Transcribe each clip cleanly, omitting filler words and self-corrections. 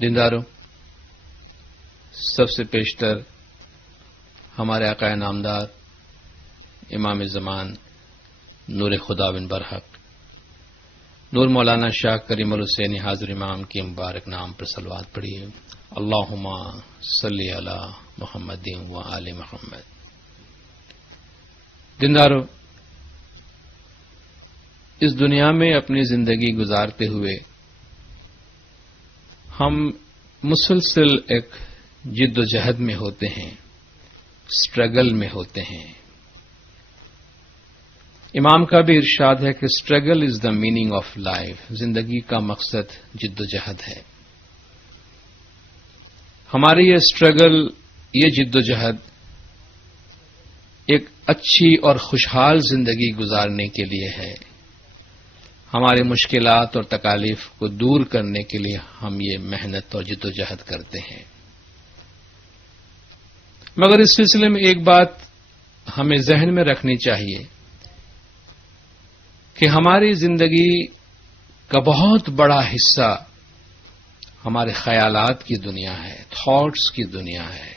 دینداروں، سب سے پیشتر ہمارے آقا نامدار امام زمان نور خدا بن برحق نور مولانا شاہ کریم الحسینی حاضر امام کے مبارک نام پر صلوات پڑھیے۔ اللہم صلی علی محمد و آل محمد۔ دینداروں، اس دنیا میں اپنی زندگی گزارتے ہوئے ہم مسلسل ایک جد و جہد میں ہوتے ہیں، اسٹرگل میں ہوتے ہیں۔ امام کا بھی ارشاد ہے کہ struggle is the meaning of life, زندگی کا مقصد جد و جہد ہے۔ ہماری یہ اسٹرگل، یہ جد و جہد ایک اچھی اور خوشحال زندگی گزارنے کے لیے ہے۔ ہماری مشکلات اور تکالیف کو دور کرنے کے لیے ہم یہ محنت اور جد و جہد کرتے ہیں۔ مگر اس سلسلے میں ایک بات ہمیں ذہن میں رکھنی چاہیے کہ ہماری زندگی کا بہت بڑا حصہ ہمارے خیالات کی دنیا ہے، تھاٹس کی دنیا ہے۔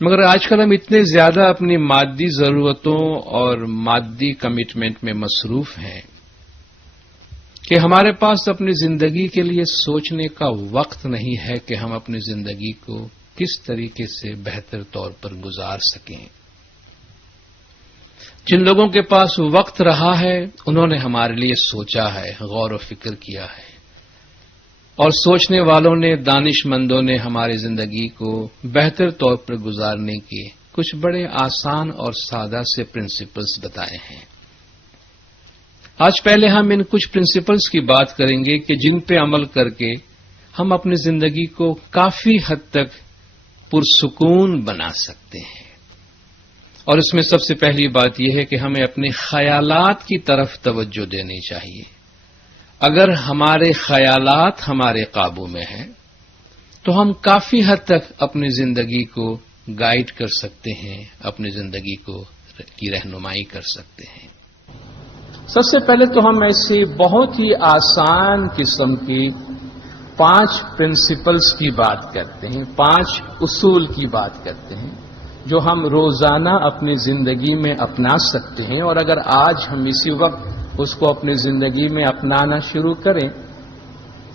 مگر آج کل ہم اتنے زیادہ اپنی مادی ضرورتوں اور مادی کمٹمنٹ میں مصروف ہیں کہ ہمارے پاس اپنی زندگی کے لیے سوچنے کا وقت نہیں ہے کہ ہم اپنی زندگی کو کس طریقے سے بہتر طور پر گزار سکیں۔ جن لوگوں کے پاس وقت رہا ہے انہوں نے ہمارے لیے سوچا ہے، غور و فکر کیا ہے، اور سوچنے والوں نے، دانش مندوں نے ہماری زندگی کو بہتر طور پر گزارنے کے کچھ بڑے آسان اور سادہ سے پرنسپلز بتائے ہیں۔ آج پہلے ہم ان کچھ پرنسپلز کی بات کریں گے کہ جن پہ عمل کر کے ہم اپنی زندگی کو کافی حد تک پرسکون بنا سکتے ہیں۔ اور اس میں سب سے پہلی بات یہ ہے کہ ہمیں اپنے خیالات کی طرف توجہ دینی چاہیے۔ اگر ہمارے خیالات ہمارے قابو میں ہیں تو ہم کافی حد تک اپنی زندگی کو گائیڈ کر سکتے ہیں، اپنی زندگی کی رہنمائی کر سکتے ہیں۔ سب سے پہلے تو ہم ایسی بہت ہی آسان قسم کی 5 پرنسپلز کی بات کرتے ہیں، 5 اصول کی بات کرتے ہیں جو ہم روزانہ اپنی زندگی میں اپنا سکتے ہیں، اور اگر آج ہم اسی وقت اس کو اپنی زندگی میں اپنانا شروع کریں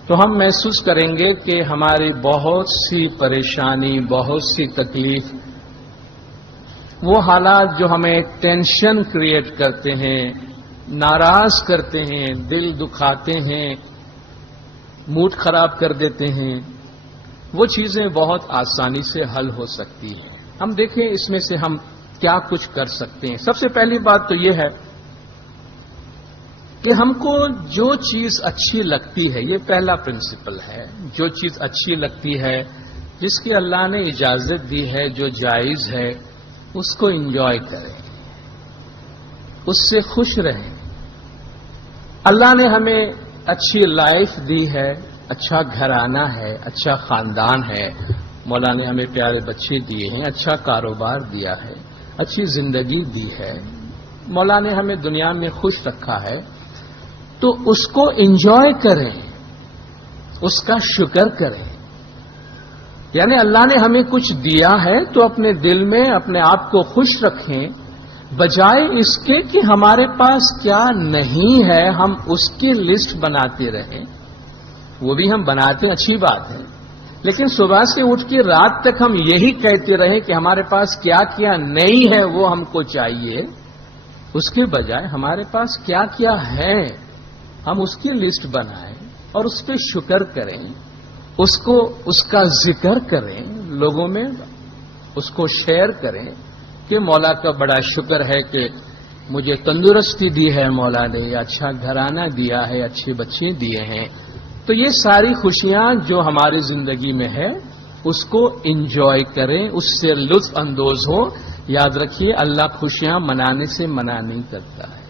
تو ہم محسوس کریں گے کہ ہماری بہت سی پریشانی، بہت سی تکلیف، وہ حالات جو ہمیں ٹینشن کریٹ کرتے ہیں، ناراض کرتے ہیں، دل دکھاتے ہیں، موڈ خراب کر دیتے ہیں، وہ چیزیں بہت آسانی سے حل ہو سکتی ہیں۔ ہم دیکھیں اس میں سے ہم کیا کچھ کر سکتے ہیں۔ سب سے پہلی بات تو یہ ہے کہ ہم کو جو چیز اچھی لگتی ہے، یہ پہلا پرنسپل ہے، جو چیز اچھی لگتی ہے، جس کی اللہ نے اجازت دی ہے، جو جائز ہے، اس کو انجوائے کریں، اس سے خوش رہیں۔ اللہ نے ہمیں اچھی لائف دی ہے، اچھا گھرانہ ہے، اچھا خاندان ہے، مولا نے ہمیں پیارے بچے دیے ہیں، اچھا کاروبار دیا ہے، اچھی زندگی دی ہے، مولا نے ہمیں دنیا میں خوش رکھا ہے، تو اس کو انجوائے کریں، اس کا شکر کریں۔ یعنی اللہ نے ہمیں کچھ دیا ہے تو اپنے دل میں اپنے آپ کو خوش رکھیں، بجائے اس کے کہ ہمارے پاس کیا نہیں ہے ہم اس کی لسٹ بناتے رہیں۔ وہ بھی ہم بناتے ہیں، اچھی بات ہے، لیکن صبح سے اٹھ کے رات تک ہم یہی کہتے رہیں کہ ہمارے پاس کیا کیا نہیں ہے وہ ہم کو چاہیے، اس کے بجائے ہمارے پاس کیا کیا ہے ہم اس کی لسٹ بنائیں اور اس پہ شکر کریں، اس کا ذکر کریں، لوگوں میں اس کو شیئر کریں کہ مولا کا بڑا شکر ہے کہ مجھے تندرستی دی ہے، مولا نے اچھا گھرانہ دیا ہے، اچھے بچے دیے ہیں۔ تو یہ ساری خوشیاں جو ہماری زندگی میں ہے اس کو انجوائے کریں، اس سے لطف اندوز ہو۔ یاد رکھیے اللہ خوشیاں منانے سے منع نہیں کرتا ہے،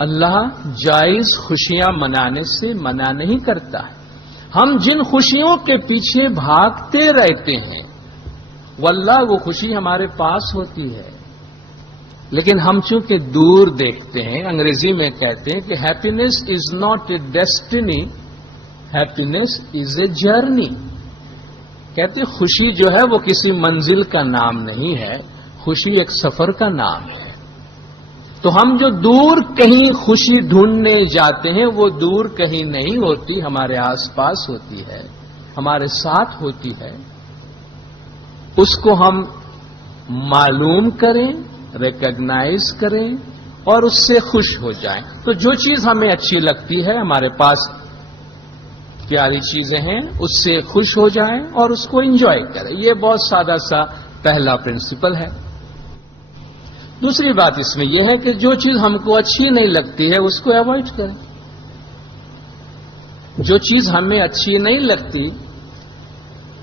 اللہ جائز خوشیاں منانے سے منع نہیں کرتا ہے۔ ہم جن خوشیوں کے پیچھے بھاگتے رہتے ہیں واللہ وہ خوشی ہمارے پاس ہوتی ہے، لیکن ہم چونکہ دور دیکھتے ہیں، انگریزی میں کہتے ہیں کہ happiness is not a destiny happiness is a journey. کہتے خوشی جو ہے وہ کسی منزل کا نام نہیں ہے، خوشی ایک سفر کا نام ہے. تو ہم جو دور کہیں خوشی ڈھونڈنے جاتے ہیں وہ دور کہیں نہیں ہوتی، ہمارے آس پاس ہوتی ہے، ہمارے ساتھ ہوتی ہے. اس کو ہم معلوم کریں، ریکگنائز کریں اور اس سے خوش ہو جائیں. تو جو چیز ہمیں اچھی لگتی ہے، ہمارے پاس پیاری چیزیں ہیں، اس سے خوش ہو جائیں اور اس کو انجوائے کریں. یہ بہت سادہ سا پہلا پرنسپل ہے. دوسری بات اس میں یہ ہے کہ جو چیز ہم کو اچھی نہیں لگتی ہے اس کو ایوائڈ کریں. جو چیز ہمیں اچھی نہیں لگتی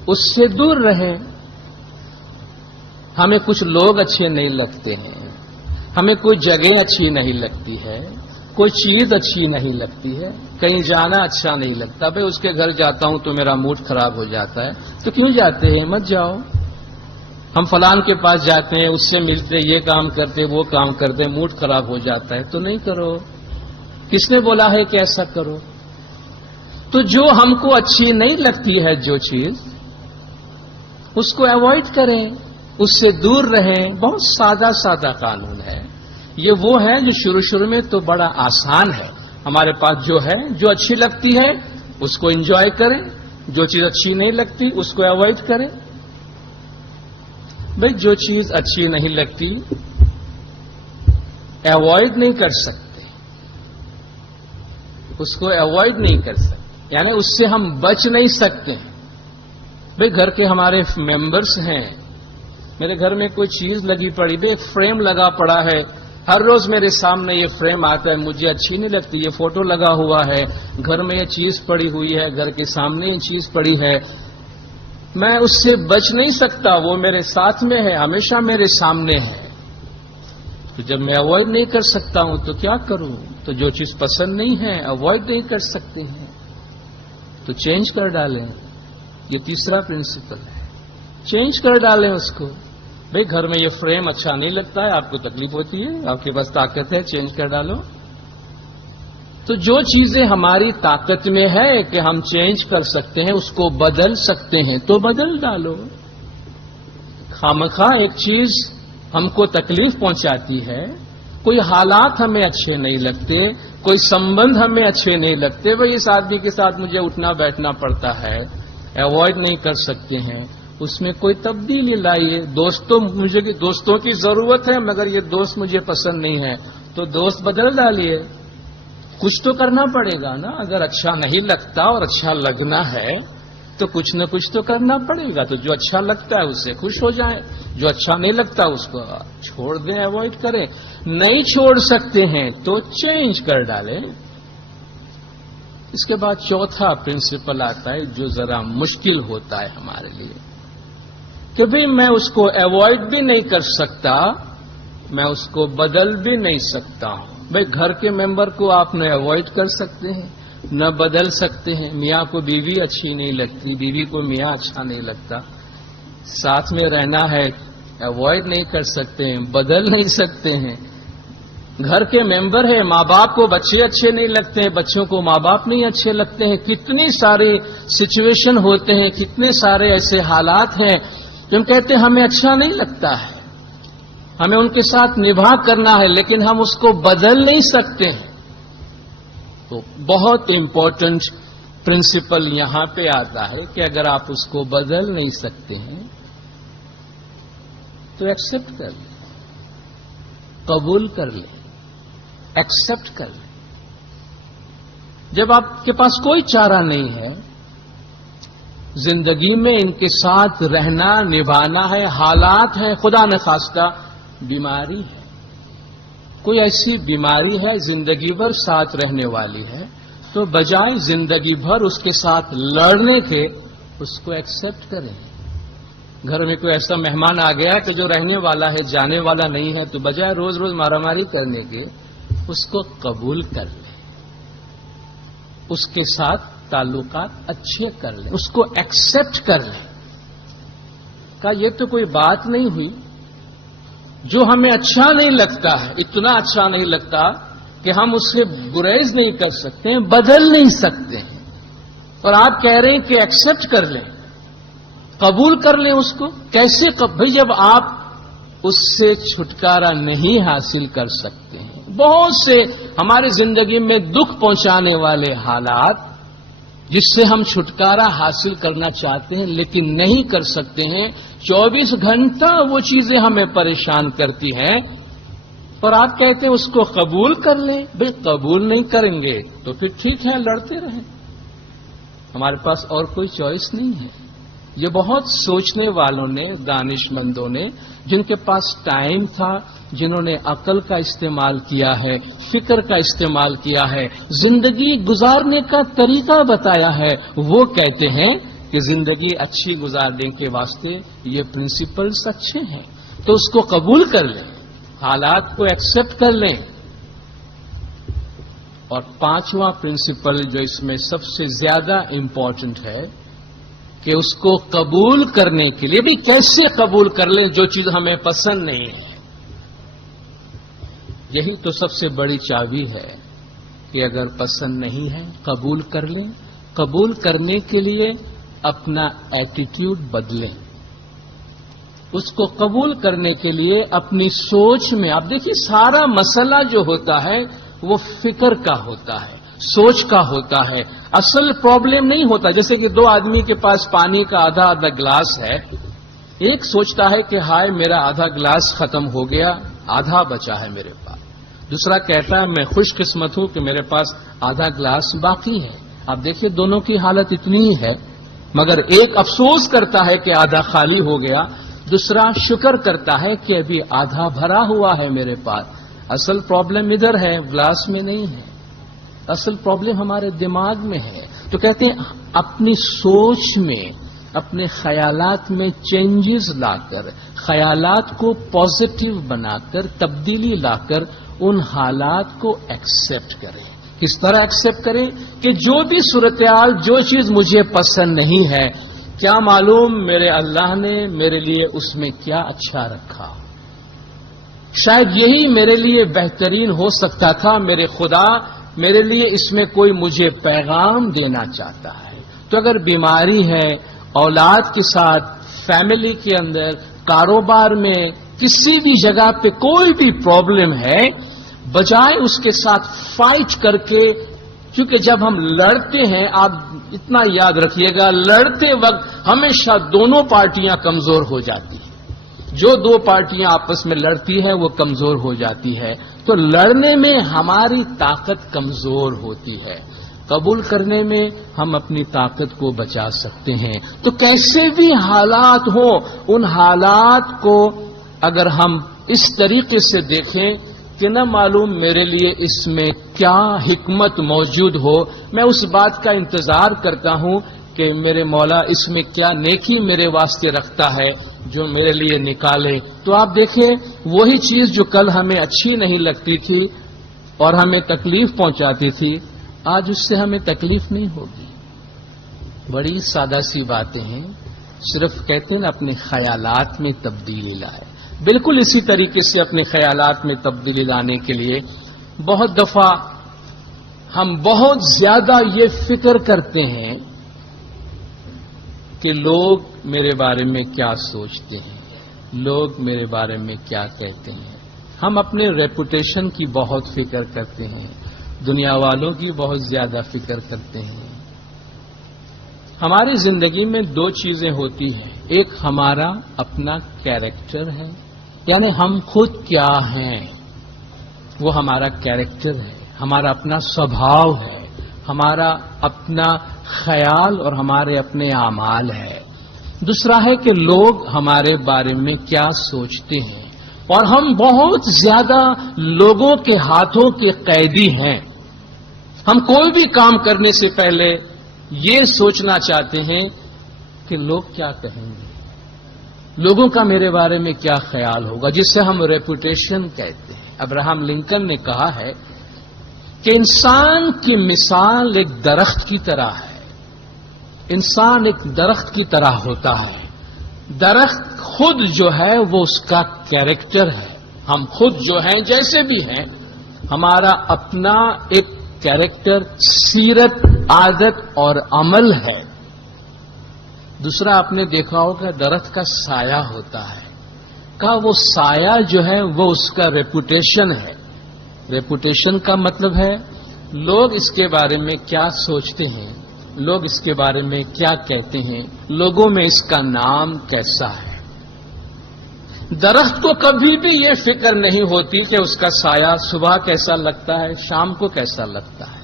اس سے دور رہیں. ہمیں کچھ لوگ اچھے نہیں لگتے ہیں، ہمیں کوئی جگہ اچھی نہیں لگتی ہے، کوئی چیز اچھی نہیں لگتی ہے، کہیں جانا اچھا نہیں لگتا. بھائی اس کے گھر جاتا ہوں تو میرا موڈ خراب ہو جاتا ہے. تو کیوں جاتے ہیں؟ مت جاؤ. ہم فلان کے پاس جاتے ہیں، اس سے ملتے، یہ کام کرتے، وہ کام کرتے، موڈ خراب ہو جاتا ہے. تو نہیں کرو. کس نے بولا ہے کہ ایسا کرو؟ تو جو ہم کو اچھی نہیں لگتی ہے جو چیز، اس کو ایوائڈ کریں، اس سے دور رہیں. بہت سادہ سادہ قانون ہے. یہ وہ ہے جو شروع میں تو بڑا آسان ہے. ہمارے پاس جو ہے، جو اچھی لگتی ہے اس کو انجوائے کریں، جو چیز اچھی نہیں لگتی اس کو ایوائڈ کریں. بھئی جو چیز اچھی نہیں لگتی ایوائڈ نہیں کر سکتے، اس کو ایوائڈ نہیں کر سکتے، یعنی اس سے ہم بچ نہیں سکتے. بھئی گھر کے ہمارے ممبرس ہیں، میرے گھر میں کوئی چیز لگی پڑی، بھئی فریم لگا پڑا ہے، ہر روز میرے سامنے یہ فریم آتا ہے، مجھے اچھی نہیں لگتی. یہ فوٹو لگا ہوا ہے، گھر میں یہ چیز پڑی ہوئی ہے، گھر کے سامنے یہ چیز پڑی ہے، میں اس سے بچ نہیں سکتا. وہ میرے ساتھ میں ہے، ہمیشہ میرے سامنے ہے. تو جب میں اوائڈ نہیں کر سکتا ہوں تو کیا کروں؟ تو جو چیز پسند نہیں ہے اوائڈ نہیں کر سکتے ہیں تو چینج کر ڈالیں. یہ تیسرا پرنسپل ہے. چینج کر ڈالیں اس کو. بھئی گھر میں یہ فریم اچھا نہیں لگتا ہے، آپ کو تکلیف ہوتی ہے، آپ کے پاس طاقت ہے، چینج کر ڈالو. تو جو چیزیں ہماری طاقت میں ہے کہ ہم چینج کر سکتے ہیں، اس کو بدل سکتے ہیں تو بدل ڈالو. خامخواہ ایک چیز ہم کو تکلیف پہنچاتی ہے، کوئی حالات ہمیں اچھے نہیں لگتے، کوئی سمبند ہمیں اچھے نہیں لگتے، بھئی اس آدمی کے ساتھ مجھے اٹھنا بیٹھنا پڑتا ہے، ایوائڈ نہیں کر سکتے ہیں. اس میں کوئی تبدیلی لائیے. مجھے دوستوں کی ضرورت ہے مگر یہ دوست مجھے پسند نہیں ہے تو دوست بدل ڈالیے. کچھ تو کرنا پڑے گا نا. اگر اچھا نہیں لگتا اور اچھا لگنا ہے تو کچھ نہ کچھ تو کرنا پڑے گا. تو جو اچھا لگتا ہے اس سے خوش ہو جائیں، جو اچھا نہیں لگتا اس کو چھوڑ دیں، ایوائڈ کریں. نہیں چھوڑ سکتے ہیں تو چینج کر ڈالیں. اس کے بعد چوتھا پرنسپل آتا ہے جو ذرا مشکل ہوتا ہے ہمارے لیے کہ بھئی میں اس کو ایوائڈ بھی نہیں کر سکتا، میں اس کو بدل بھی نہیں سکتا ہوں. بھئی گھر کے ممبر کو آپ نہ ایوائڈ کر سکتے ہیں نہ بدل سکتے ہیں. میاں کو بیوی اچھی نہیں لگتی، بیوی کو میاں اچھا نہیں لگتا، ساتھ میں رہنا ہے، ایوائڈ نہیں کر سکتے ہیں، بدل نہیں سکتے ہیں. گھر کے ممبر ہیں، ماں باپ کو بچے اچھے نہیں لگتے ہیں، بچوں کو ماں باپ نہیں اچھے لگتے ہیں. کتنی ساری سچویشن ہوتے ہیں، کتنے سارے ایسے حالات ہیں جو ہم کہتے ہیں ہمیں اچھا نہیں لگتا ہے، ہمیں ان کے ساتھ نبھا کرنا ہے لیکن ہم اس کو بدل نہیں سکتے ہیں. تو بہت امپورٹنٹ پرنسپل یہاں پہ آتا ہے کہ اگر آپ اس کو بدل نہیں سکتے ہیں تو ایکسپٹ کر لیں، قبول کر لیں، ایکسپٹ کر لیں. جب آپ کے پاس کوئی چارہ نہیں ہے، زندگی میں ان کے ساتھ رہنا نبھانا ہے، حالات ہیں، خدا نخواستہ بیماری ہے، کوئی ایسی بیماری ہے زندگی بھر ساتھ رہنے والی ہے، تو بجائے زندگی بھر اس کے ساتھ لڑنے کے اس کو ایکسپٹ کریں. گھر میں کوئی ایسا مہمان آ گیا کہ جو رہنے والا ہے، جانے والا نہیں ہے، تو بجائے روز روز مارا ماری کرنے کے اس کو قبول کر لیں، اس کے ساتھ تعلقات اچھے کر لیں، اس کو ایکسپٹ کر لیں. کہا یہ تو کوئی بات نہیں ہوئی، جو ہمیں اچھا نہیں لگتا ہے، اتنا اچھا نہیں لگتا کہ ہم اس سے گریز نہیں کر سکتے ہیں، بدل نہیں سکتے ہیں. اور آپ کہہ رہے ہیں کہ ایکسپٹ کر لیں، قبول کر لیں اس کو. کیسے بھئی جب آپ اس سے چھٹکارا نہیں حاصل کر سکتے ہیں. بہت سے ہماری زندگی میں دکھ پہنچانے والے حالات جس سے ہم چھٹکارا حاصل کرنا چاہتے ہیں لیکن نہیں کر سکتے ہیں. 24 گھنٹہ وہ چیزیں ہمیں پریشان کرتی ہیں اور آپ کہتے ہیں اس کو قبول کر لیں. بھئی قبول نہیں کریں گے تو پھر ٹھیک ہے، لڑتے رہیں، ہمارے پاس اور کوئی چوائس نہیں ہے. یہ بہت سوچنے والوں نے، دانش مندوں نے، جن کے پاس ٹائم تھا، جنہوں نے عقل کا استعمال کیا ہے، فکر کا استعمال کیا ہے، زندگی گزارنے کا طریقہ بتایا ہے، وہ کہتے ہیں کہ زندگی اچھی گزارنے کے واسطے یہ پرنسپلز اچھے ہیں. تو اس کو قبول کر لیں، حالات کو ایکسپٹ کر لیں. اور 5واں پرنسپل جو اس میں سب سے زیادہ امپورٹنٹ ہے کہ اس کو قبول کرنے کے لیے بھی کیسے قبول کر لیں جو چیز ہمیں پسند نہیں ہے. یہی تو سب سے بڑی چابی ہے کہ اگر پسند نہیں ہے قبول کر لیں. قبول کرنے کے لیے اپنا ایٹیٹیوڈ بدلیں. اس کو قبول کرنے کے لیے اپنی سوچ میں، آپ دیکھیے سارا مسئلہ جو ہوتا ہے وہ فکر کا ہوتا ہے، سوچ کا ہوتا ہے. اصل پرابلم نہیں ہوتا. جیسے کہ دو آدمی کے پاس پانی کا آدھا آدھا گلاس ہے، ایک سوچتا ہے کہ ہائے میرا آدھا گلاس ختم ہو گیا، آدھا بچا ہے میرے پاس. دوسرا کہتا ہے میں خوش قسمت ہوں کہ میرے پاس آدھا گلاس باقی ہے. آپ دیکھیے دونوں کی حالت اتنی ہی ہے، مگر ایک افسوس کرتا ہے کہ آدھا خالی ہو گیا، دوسرا شکر کرتا ہے کہ ابھی آدھا بھرا ہوا ہے میرے پاس. اصل پرابلم ادھر ہے، گلاس میں نہیں ہے. اصل پرابلم ہمارے دماغ میں ہے. تو کہتے ہیں اپنی سوچ میں، اپنے خیالات میں چینجز لا کر، خیالات کو پازیٹو بنا کر، تبدیلی لا کر ان حالات کو ایکسپٹ کریں. کس طرح ایکسپٹ کریں کہ جو بھی صورتحال، جو چیز مجھے پسند نہیں ہے، کیا معلوم میرے اللہ نے میرے لیے اس میں کیا اچھا رکھا. شاید یہی میرے لیے بہترین ہو سکتا تھا. میرے خدا میرے لیے اس میں کوئی مجھے پیغام دینا چاہتا ہے. تو اگر بیماری ہے، اولاد کے ساتھ، فیملی کے اندر، کاروبار میں، کسی بھی جگہ پہ کوئی بھی پرابلم ہے، بجائے اس کے ساتھ فائٹ کر کے، کیونکہ جب ہم لڑتے ہیں، آپ اتنا یاد رکھیے گا، لڑتے وقت ہمیشہ دونوں پارٹیاں کمزور ہو جاتی ہیں. جو دو پارٹیاں آپس میں لڑتی ہیں وہ کمزور ہو جاتی ہے. تو لڑنے میں ہماری طاقت کمزور ہوتی ہے، قبول کرنے میں ہم اپنی طاقت کو بچا سکتے ہیں. تو کیسے بھی حالات ہوں، ان حالات کو اگر ہم اس طریقے سے دیکھیں کہ نہ معلوم میرے لیے اس میں کیا حکمت موجود ہو، میں اس بات کا انتظار کرتا ہوں کہ میرے مولا اس میں کیا نیکی میرے واسطے رکھتا ہے جو میرے لیے نکالے. تو آپ دیکھیں وہی چیز جو کل ہمیں اچھی نہیں لگتی تھی اور ہمیں تکلیف پہنچاتی تھی، آج اس سے ہمیں تکلیف نہیں ہوگی. بڑی سادہ سی باتیں ہیں، صرف کہتے ہیں نا اپنے خیالات میں تبدیلی لائے. بالکل اسی طریقے سے اپنے خیالات میں تبدیلی لانے کے لیے بہت دفعہ ہم بہت زیادہ یہ فکر کرتے ہیں کہ لوگ میرے بارے میں کیا سوچتے ہیں، لوگ میرے بارے میں کیا کہتے ہیں. ہم اپنے ریپوٹیشن کی بہت فکر کرتے ہیں، دنیا والوں کی بہت زیادہ فکر کرتے ہیں. ہماری زندگی میں دو چیزیں ہوتی ہیں، ایک ہمارا اپنا کیریکٹر ہے، یعنی ہم خود کیا ہیں، وہ ہمارا کیریکٹر ہے، ہمارا اپنا سوبھاؤ ہے، ہمارا اپنا خیال اور ہمارے اپنے اعمال ہے. دوسرا ہے کہ لوگ ہمارے بارے میں کیا سوچتے ہیں، اور ہم بہت زیادہ لوگوں کے ہاتھوں کے قیدی ہیں. ہم کوئی بھی کام کرنے سے پہلے یہ سوچنا چاہتے ہیں کہ لوگ کیا کہیں گے، لوگوں کا میرے بارے میں کیا خیال ہوگا، جس سے ہم ریپوٹیشن کہتے ہیں. ابراہم لنکن نے کہا ہے کہ انسان کی مثال ایک درخت کی طرح ہے. انسان ایک درخت کی طرح ہوتا ہے. درخت خود جو ہے وہ اس کا کیریکٹر ہے. ہم خود جو ہیں جیسے بھی ہیں، ہمارا اپنا ایک کیریکٹر، سیرت عادت اور عمل ہے. دوسرا آپ نے دیکھا ہوگا درخت کا سایہ ہوتا ہے. وہ سایہ جو ہے وہ اس کا ریپوٹیشن ہے. ریپوٹیشن کا مطلب ہے لوگ اس کے بارے میں کیا سوچتے ہیں, لوگ اس کے بارے میں کیا کہتے ہیں, لوگوں میں اس کا نام کیسا ہے. درخت کو کبھی بھی یہ فکر نہیں ہوتی کہ اس کا سایہ صبح کیسا لگتا ہے, شام کو کیسا لگتا ہے.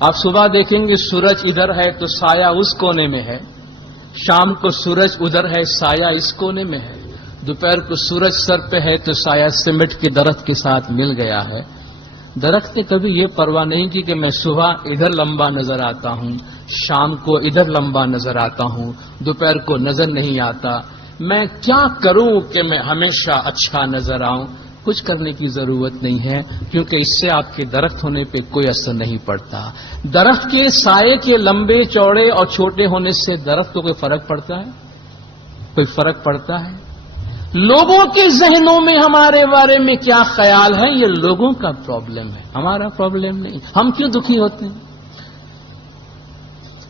آپ صبح دیکھیں گے سورج ادھر ہے تو سایہ اس کونے میں ہے, شام کو سورج ادھر ہے سایہ اس کونے میں ہے, دوپہر کو سورج سر پہ ہے تو سایہ سیمنٹ کے درخت کے ساتھ مل گیا ہے. درخت نے کبھی یہ پرواہ نہیں کی کہ میں صبح ادھر لمبا نظر آتا ہوں, شام کو ادھر لمبا نظر آتا ہوں, دوپہر کو نظر نہیں آتا. میں کیا کروں کہ میں ہمیشہ اچھا نظر آؤں. کچھ کرنے کی ضرورت نہیں ہے, کیونکہ اس سے آپ کے درخت ہونے پہ کوئی اثر نہیں پڑتا. درخت کے سائے کے لمبے چوڑے اور چھوٹے ہونے سے درخت کو کوئی فرق پڑتا ہے؟ کوئی فرق پڑتا ہے؟ لوگوں کے ذہنوں میں ہمارے بارے میں کیا خیال ہے یہ لوگوں کا پرابلم ہے, ہمارا پرابلم نہیں. ہم کیوں دکھی ہوتے ہیں؟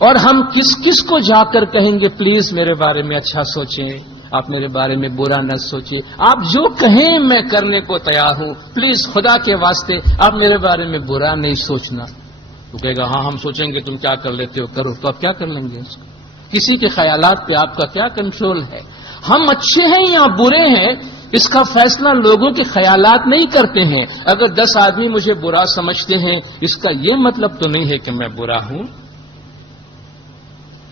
اور ہم کس کس کو جا کر کہیں گے پلیز میرے بارے میں اچھا سوچیں, آپ میرے بارے میں برا نہ سوچیں, آپ جو کہیں میں کرنے کو تیار ہوں, پلیز خدا کے واسطے آپ میرے بارے میں برا نہیں سوچنا. تو کہے گا ہاں ہم سوچیں گے, تم کیا کر لیتے ہو کرو. تو آپ کیا کر لیں گے اس کو؟ کسی کے خیالات پہ آپ کا کیا کنٹرول ہے؟ ہم اچھے ہیں یا برے ہیں اس کا فیصلہ لوگوں کے خیالات نہیں کرتے ہیں. اگر 10 آدمی مجھے برا سمجھتے ہیں اس کا یہ مطلب تو نہیں ہے کہ میں برا ہوں,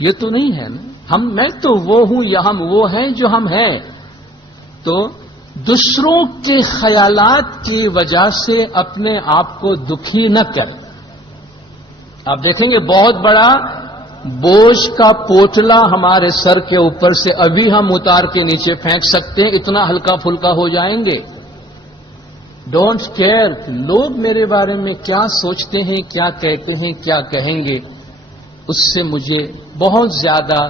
یہ تو نہیں ہے نا. میں تو وہ ہوں یا ہم وہ ہیں جو ہم ہیں. تو دوسروں کے خیالات کی وجہ سے اپنے آپ کو دکھی نہ کریں. آپ دیکھیں گے بہت بڑا بوجھ کا پوٹلا ہمارے سر کے اوپر سے ابھی ہم اتار کے نیچے پھینک سکتے ہیں, اتنا ہلکا پھلکا ہو جائیں گے. ڈونٹ کیئر لوگ میرے بارے میں کیا سوچتے ہیں, کیا کہتے ہیں, کیا کہیں گے, اس سے مجھے بہت زیادہ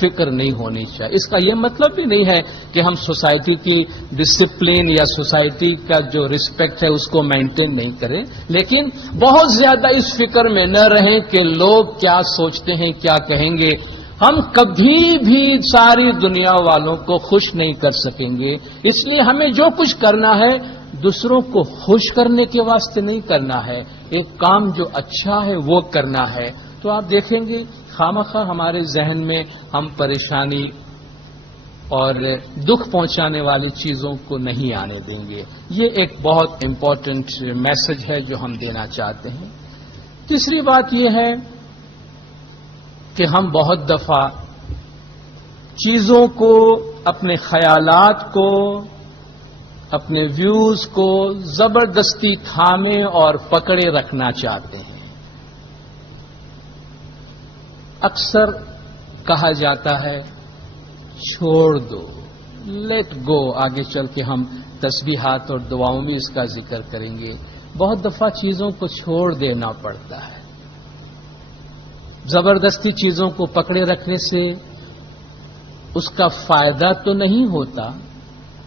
فکر نہیں ہونی چاہیے. اس کا یہ مطلب بھی نہیں ہے کہ ہم سوسائٹی کی ڈسپلن یا سوسائٹی کا جو رسپیکٹ ہے اس کو مینٹین نہیں کریں, لیکن بہت زیادہ اس فکر میں نہ رہیں کہ لوگ کیا سوچتے ہیں, کیا کہیں گے. ہم کبھی بھی ساری دنیا والوں کو خوش نہیں کر سکیں گے. اس لیے ہمیں جو کچھ کرنا ہے دوسروں کو خوش کرنے کے واسطے نہیں کرنا ہے, ایک کام جو اچھا ہے وہ کرنا ہے. تو آپ دیکھیں گے خامخواہ ہمارے ذہن میں ہم پریشانی اور دکھ پہنچانے والی چیزوں کو نہیں آنے دیں گے. یہ ایک بہت امپورٹنٹ میسج ہے جو ہم دینا چاہتے ہیں. تیسری بات یہ ہے کہ ہم بہت دفعہ چیزوں کو, اپنے خیالات کو, اپنے ویوز کو زبردستی تھامے اور پکڑے رکھنا چاہتے ہیں. اکثر کہا جاتا ہے چھوڑ دو, لیٹ گو. آگے چل کے ہم تسبیحات اور دعاؤں میں اس کا ذکر کریں گے. بہت دفعہ چیزوں کو چھوڑ دینا پڑتا ہے. زبردستی چیزوں کو پکڑے رکھنے سے اس کا فائدہ تو نہیں ہوتا.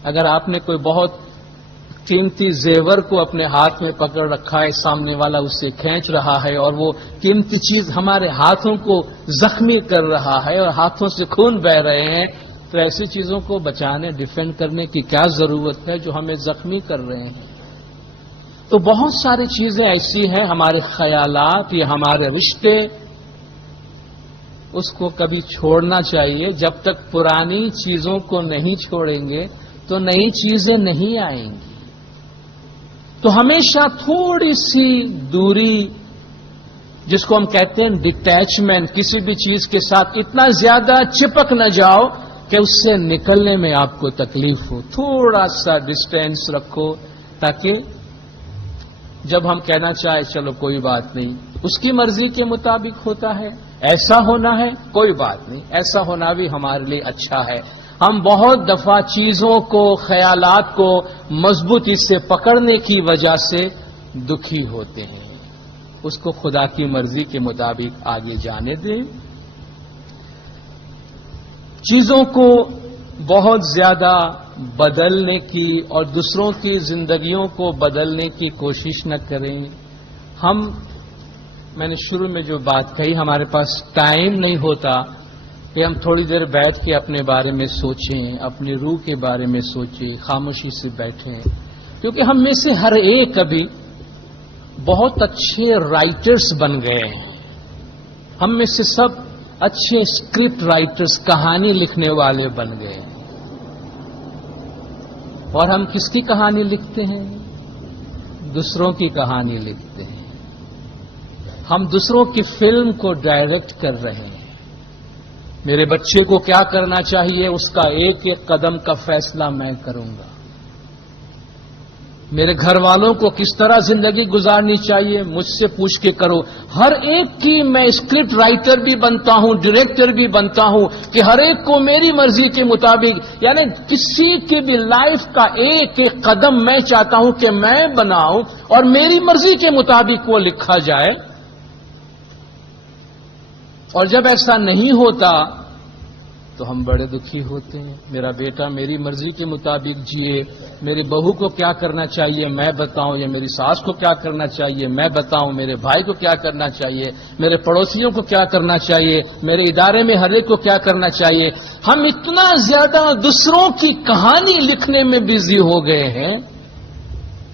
اگر آپ نے کوئی بہت قیمتی زیور کو اپنے ہاتھ میں پکڑ رکھا ہے, سامنے والا اسے کھینچ رہا ہے اور وہ قیمتی چیز ہمارے ہاتھوں کو زخمی کر رہا ہے اور ہاتھوں سے خون بہ رہے ہیں, تو ایسی چیزوں کو بچانے, ڈیفینڈ کرنے کی کیا ضرورت ہے جو ہمیں زخمی کر رہے ہیں. تو بہت ساری چیزیں ایسی ہیں, ہمارے خیالات یا ہمارے رشتے, اس کو کبھی چھوڑنا چاہیے. جب تک پرانی چیزوں کو نہیں چھوڑیں گے تو نئی چیزیں نہیں آئیں گی. تو ہمیشہ تھوڑی سی دوری, جس کو ہم کہتے ہیں ڈٹیچمنٹ, کسی بھی چیز کے ساتھ اتنا زیادہ چپک نہ جاؤ کہ اس سے نکلنے میں آپ کو تکلیف ہو. تھوڑا سا ڈسٹینس رکھو تاکہ جب ہم کہنا چاہے چلو کوئی بات نہیں, اس کی مرضی کے مطابق ہوتا ہے, ایسا ہونا ہے کوئی بات نہیں, ایسا ہونا بھی ہمارے لیے اچھا ہے. ہم بہت دفعہ چیزوں کو, خیالات کو مضبوطی سے پکڑنے کی وجہ سے دکھی ہوتے ہیں. اس کو خدا کی مرضی کے مطابق آگے جانے دیں. چیزوں کو بہت زیادہ بدلنے کی اور دوسروں کی زندگیوں کو بدلنے کی کوشش نہ کریں. ہم میں نے شروع میں جو بات کہی، ہمارے پاس ٹائم نہیں ہوتا کہ ہم تھوڑی دیر بیٹھ کے اپنے بارے میں سوچیں، اپنی روح کے بارے میں سوچیں، خاموشی سے بیٹھیں، کیونکہ ہم میں سے ہر ایک ابھی بہت اچھے رائٹرز بن گئے ہیں. ہم میں سے سب اچھے اسکرپٹ رائٹرز، کہانی لکھنے والے بن گئے ہیں. اور ہم کس کی کہانی لکھتے ہیں؟ دوسروں کی کہانی لکھتے ہیں. ہم دوسروں کی فلم کو ڈائریکٹ کر رہے ہیں. میرے بچے کو کیا کرنا چاہیے، اس کا ایک ایک قدم کا فیصلہ میں کروں گا. میرے گھر والوں کو کس طرح زندگی گزارنی چاہیے، مجھ سے پوچھ کے کرو. ہر ایک کی میں اسکرپٹ رائٹر بھی بنتا ہوں، ڈائریکٹر بھی بنتا ہوں کہ ہر ایک کو میری مرضی کے مطابق، یعنی کسی کی بھی لائف کا ایک ایک قدم میں چاہتا ہوں کہ میں بناؤں اور میری مرضی کے مطابق وہ لکھا جائے. اور جب ایسا نہیں ہوتا تو ہم بڑے دکھی ہوتے ہیں. میرا بیٹا میری مرضی کے مطابق جیے، میری بہو کو کیا کرنا چاہیے میں بتاؤں، یا میری ساس کو کیا کرنا چاہیے میں بتاؤں، میرے بھائی کو کیا کرنا چاہیے، میرے پڑوسیوں کو کیا کرنا چاہیے، میرے ادارے میں ہر ایک کو کیا کرنا چاہیے. ہم اتنا زیادہ دوسروں کی کہانی لکھنے میں بزی ہو گئے ہیں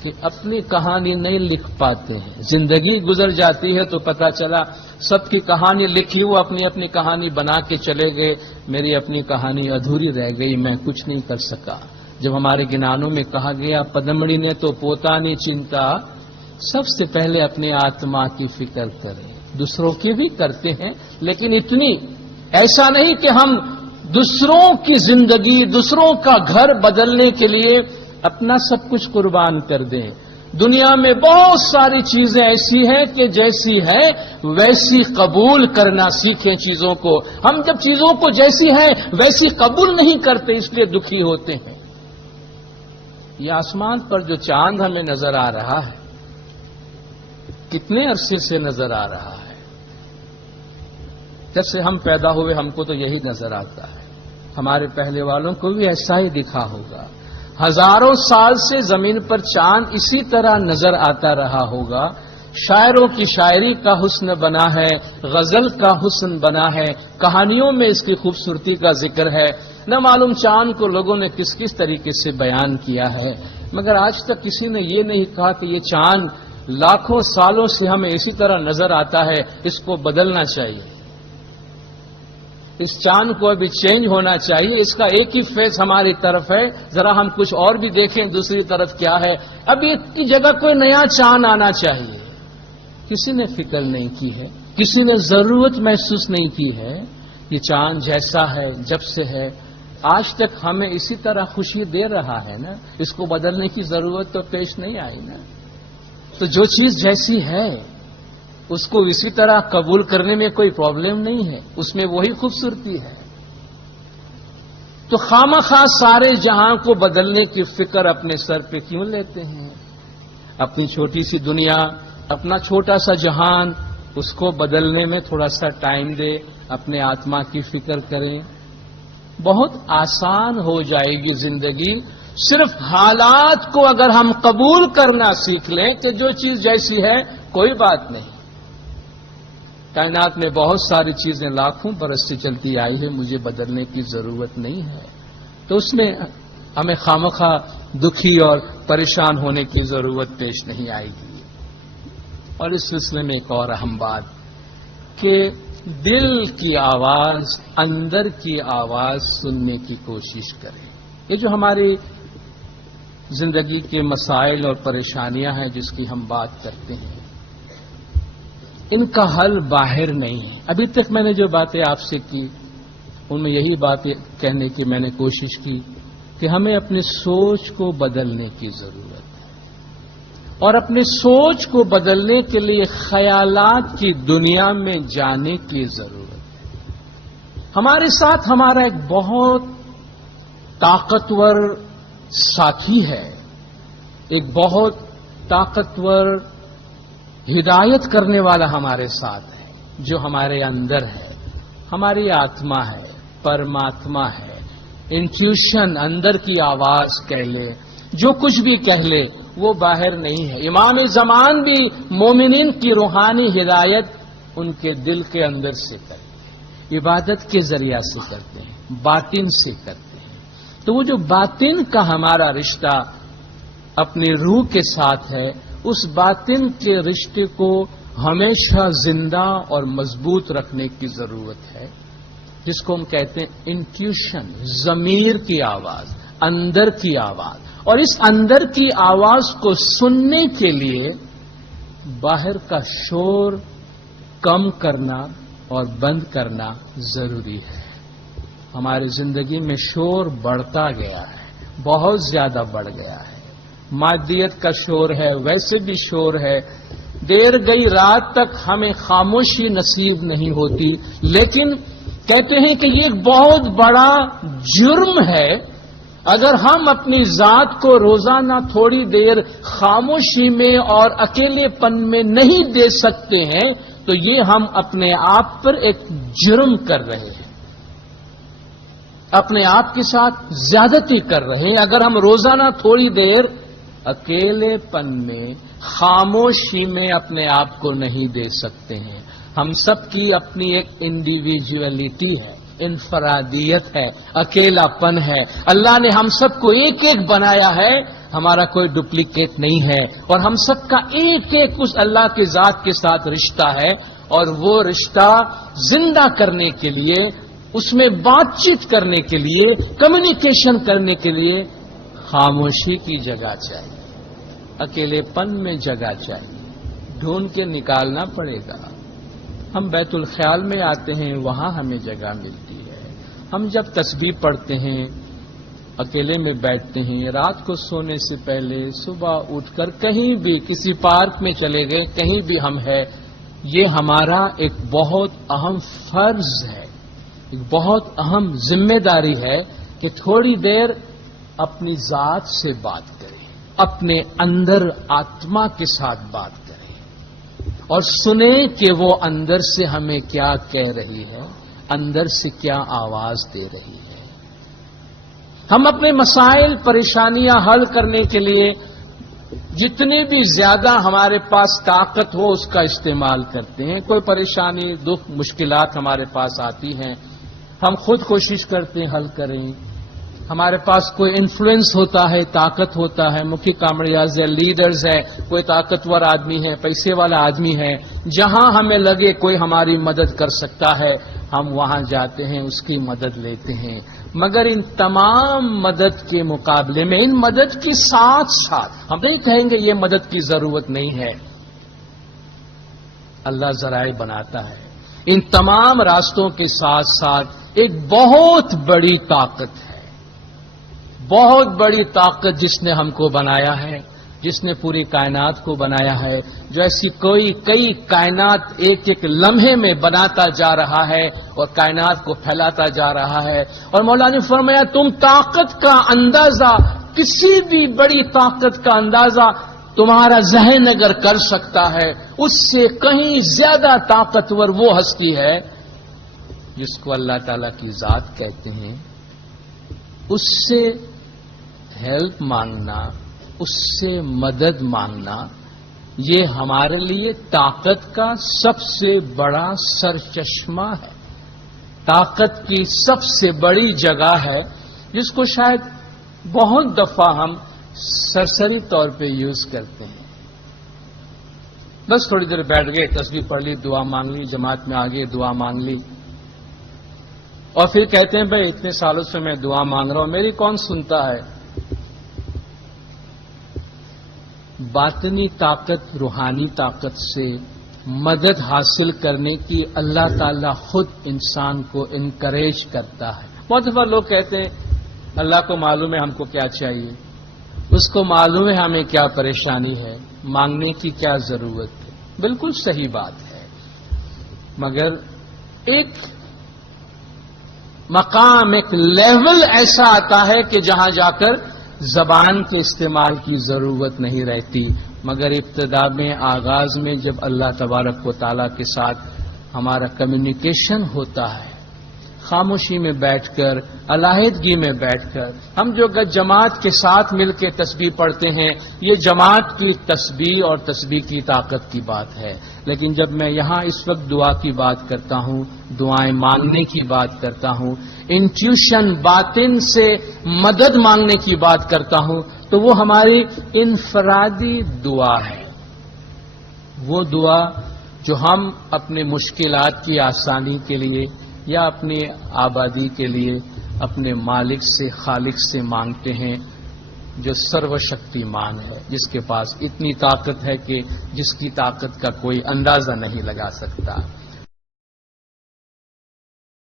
کہ اپنی کہانی نہیں لکھ پاتے ہیں. زندگی گزر جاتی ہے تو پتہ چلا سب کی کہانی لکھی، وہ اپنی اپنی کہانی بنا کے چلے گئے، میری اپنی کہانی ادھوری رہ گئی، میں کچھ نہیں کر سکا. جب ہمارے گنانوں میں کہا گیا پدمڑی نے تو پوتا نہیں چنتا، سب سے پہلے اپنے آتما کی فکر کریں. دوسروں کی بھی کرتے ہیں لیکن اتنی ایسا نہیں کہ ہم دوسروں کی زندگی، دوسروں کا گھر بدلنے کے لیے اپنا سب کچھ قربان کر دیں. دنیا میں بہت ساری چیزیں ایسی ہیں کہ جیسی ہے ویسی قبول کرنا سیکھیں چیزوں کو. ہم جب چیزوں کو جیسی ہے ویسی قبول نہیں کرتے، اس لیے دکھی ہوتے ہیں. یہ آسمان پر جو چاند ہمیں نظر آ رہا ہے، کتنے عرصے سے نظر آ رہا ہے؟ جب سے ہم پیدا ہوئے ہم کو تو یہی نظر آتا ہے. ہمارے پہلے والوں کو بھی ایسا ہی دکھا ہوگا. ہزاروں سال سے زمین پر چاند اسی طرح نظر آتا رہا ہوگا. شاعروں کی شاعری کا حسن بنا ہے، غزل کا حسن بنا ہے، کہانیوں میں اس کی خوبصورتی کا ذکر ہے. نہ معلوم چاند کو لوگوں نے کس کس طریقے سے بیان کیا ہے، مگر آج تک کسی نے یہ نہیں کہا کہ یہ چاند لاکھوں سالوں سے ہمیں اسی طرح نظر آتا ہے، اس کو بدلنا چاہیے، اس چاند کو ابھی چینج ہونا چاہیے. اس کا ایک ہی فیس ہماری طرف ہے، ذرا ہم کچھ اور بھی دیکھیں دوسری طرف کیا ہے. ابھی اس کی جگہ کوئی نیا چاند آنا چاہیے. کسی نے فکر نہیں کی ہے، کسی نے ضرورت محسوس نہیں کی ہے. یہ چاند جیسا ہے جب سے ہے آج تک ہمیں اسی طرح خوشی دے رہا ہے نا، اس کو بدلنے کی ضرورت تو پیش نہیں آئی نا. تو جو چیز جیسی ہے اس کو اسی طرح قبول کرنے میں کوئی پرابلم نہیں ہے، اس میں وہی خوبصورتی ہے. تو خامخواہ سارے جہاں کو بدلنے کی فکر اپنے سر پہ کیوں لیتے ہیں؟ اپنی چھوٹی سی دنیا، اپنا چھوٹا سا جہان، اس کو بدلنے میں تھوڑا سا ٹائم دے، اپنے آتما کی فکر کریں. بہت آسان ہو جائے گی زندگی. صرف حالات کو اگر ہم قبول کرنا سیکھ لیں کہ جو چیز جیسی ہے کوئی بات نہیں. کائنات میں بہت ساری چیزیں لاکھوں برس سے چلتی آئی ہے، مجھے بدلنے کی ضرورت نہیں ہے، تو اس میں ہمیں خامخواہ دکھی اور پریشان ہونے کی ضرورت پیش نہیں آئے گی. اور اس سلسلے میں ایک اور اہم بات کہ دل کی آواز، اندر کی آواز سننے کی کوشش کریں. یہ جو ہماری زندگی کے مسائل اور پریشانیاں ہیں جس کی ہم بات کرتے ہیں، ان کا حل باہر نہیں ہے. ابھی تک میں نے جو باتیں آپ سے کی ان میں یہی باتیں کہنے کی میں نے کوشش کی کہ ہمیں اپنی سوچ کو بدلنے کی ضرورت ہے، اور اپنی سوچ کو بدلنے کے لیے خیالات کی دنیا میں جانے کی ضرورت ہے. ہمارے ساتھ ہمارا ایک بہت طاقتور ساتھی ہے، ایک بہت طاقتور ہدایت کرنے والا ہمارے ساتھ ہے، جو ہمارے اندر ہے، ہماری آتما ہے، پرماتما ہے. انٹیوشن، اندر کی آواز کہہ لے، جو کچھ بھی کہہ لے، وہ باہر نہیں ہے. امام زمان بھی مومنین کی روحانی ہدایت ان کے دل کے اندر سے کرتے ہیں، عبادت کے ذریعہ سے کرتے ہیں، باطن سے کرتے ہیں. تو وہ جو باطن کا ہمارا رشتہ اپنی روح کے ساتھ ہے، اس باطن کے رشتے کو ہمیشہ زندہ اور مضبوط رکھنے کی ضرورت ہے، جس کو ہم کہتے ہیں انٹیوشن، ضمیر کی آواز، اندر کی آواز. اور اس اندر کی آواز کو سننے کے لیے باہر کا شور کم کرنا اور بند کرنا ضروری ہے. ہماری زندگی میں شور بڑھتا گیا ہے، بہت زیادہ بڑھ گیا ہے. مادیت کا شور ہے، ویسے بھی شور ہے. دیر گئی رات تک ہمیں خاموشی نصیب نہیں ہوتی. لیکن کہتے ہیں کہ یہ ایک بہت بڑا جرم ہے اگر ہم اپنی ذات کو روزانہ تھوڑی دیر خاموشی میں اور اکیلے پن میں نہیں دے سکتے ہیں، تو یہ ہم اپنے آپ پر ایک جرم کر رہے ہیں، اپنے آپ کے ساتھ زیادتی کر رہے ہیں. اگر ہم روزانہ تھوڑی دیر اکیلے پن میں خاموشی میں اپنے آپ کو نہیں دے سکتے ہیں. ہم سب کی اپنی ایک انڈیویجولیٹی ہے، انفرادیت ہے، اکیلا پن ہے. اللہ نے ہم سب کو ایک ایک بنایا ہے، ہمارا کوئی ڈپلیکیٹ نہیں ہے. اور ہم سب کا ایک ایک اس اللہ کے ذات کے ساتھ رشتہ ہے. اور وہ رشتہ زندہ کرنے کے لیے، اس میں بات چیت کرنے کے لیے، کمیونیکیشن کرنے کے لیے خاموشی کی جگہ چاہیے، اکیلے پن میں جگہ چاہیے، ڈھونڈ کے نکالنا پڑے گا. ہم بیت الخیال میں آتے ہیں، وہاں ہمیں جگہ ملتی ہے. ہم جب تسبیح پڑھتے ہیں، اکیلے میں بیٹھتے ہیں، رات کو سونے سے پہلے صبح اٹھ کر کہیں بھی کسی پارک میں چلے گئے، کہیں بھی ہم ہیں، یہ ہمارا ایک بہت اہم فرض ہے، ایک بہت اہم ذمہ داری ہے کہ تھوڑی دیر اپنی ذات سے بات کریں، اپنے اندر آتما کے ساتھ بات کریں اور سنیں کہ وہ اندر سے ہمیں کیا کہہ رہی ہے، اندر سے کیا آواز دے رہی ہے. ہم اپنے مسائل، پریشانیاں حل کرنے کے لیے جتنی بھی زیادہ ہمارے پاس طاقت ہو اس کا استعمال کرتے ہیں. کوئی پریشانی، دکھ، مشکلات ہمارے پاس آتی ہیں، ہم خود کوشش کرتے ہیں حل کریں. ہمارے پاس کوئی انفلوئنس ہوتا ہے، طاقت ہوتا ہے، مکھی کامڑیاز ہے، لیڈرز ہے، کوئی طاقتور آدمی ہے، پیسے والا آدمی ہے، جہاں ہمیں لگے کوئی ہماری مدد کر سکتا ہے ہم وہاں جاتے ہیں، اس کی مدد لیتے ہیں. مگر ان تمام مدد کے مقابلے میں، ان مدد کے ساتھ ساتھ ہم نہیں کہیں گے یہ مدد کی ضرورت نہیں ہے، اللہ ذرائع بناتا ہے. ان تمام راستوں کے ساتھ ساتھ ایک بہت بڑی طاقت ہے، بہت بڑی طاقت جس نے ہم کو بنایا ہے، جس نے پوری کائنات کو بنایا ہے، جو ایسی کئی کائنات ایک ایک لمحے میں بناتا جا رہا ہے اور کائنات کو پھیلاتا جا رہا ہے. اور مولا نے فرمایا تم طاقت کا اندازہ، کسی بھی بڑی طاقت کا اندازہ تمہارا ذہن اگر کر سکتا ہے، اس سے کہیں زیادہ طاقتور وہ ہستی ہے جس کو اللہ تعالی کی ذات کہتے ہیں. اس سے ہیلپ مانگنا، اس سے مدد مانگنا، یہ ہمارے لیے طاقت کا سب سے بڑا سرچشمہ ہے، طاقت کی سب سے بڑی جگہ ہے، جس کو شاید بہت دفعہ ہم سرسری طور پہ یوز کرتے ہیں. بس تھوڑی دیر بیٹھ گئے، تسبیح پڑھ لی، دعا مانگ لی، جماعت میں آگے دعا مانگ لی، اور پھر کہتے ہیں بھائی اتنے سالوں سے میں دعا مانگ رہا ہوں، میری کون سنتا ہے. باطنی طاقت، روحانی طاقت سے مدد حاصل کرنے کی اللہ تعالیٰ خود انسان کو انکریج کرتا ہے. بہت دفعہ لوگ کہتے ہیں اللہ کو معلوم ہے ہم کو کیا چاہیے، اس کو معلوم ہے ہمیں کیا پریشانی ہے، مانگنے کی کیا ضرورت ہے. بالکل صحیح بات ہے، مگر ایک مقام، ایک لیول ایسا آتا ہے کہ جہاں جا کر زبان کے استعمال کی ضرورت نہیں رہتی. مگر ابتدا میں، آغاز میں جب اللہ تبارک و تعالیٰ کے ساتھ ہمارا کمیونیکیشن ہوتا ہے، خاموشی میں بیٹھ کر، علیحدگی میں بیٹھ کر، ہم جو جماعت کے ساتھ مل کے تسبیح پڑھتے ہیں، یہ جماعت کی تسبیح اور تسبیح کی طاقت کی بات ہے. لیکن جب میں یہاں اس وقت دعا کی بات کرتا ہوں، دعائیں مانگنے کی بات کرتا ہوں، انٹیوشن باطن سے مدد مانگنے کی بات کرتا ہوں، تو وہ ہماری انفرادی دعا ہے. وہ دعا جو ہم اپنے مشکلات کی آسانی کے لیے یا اپنی آبادی کے لیے اپنے مالک سے، خالق سے مانگتے ہیں، جو سرو شکتیمان ہے، جس کے پاس اتنی طاقت ہے کہ جس کی طاقت کا کوئی اندازہ نہیں لگا سکتا.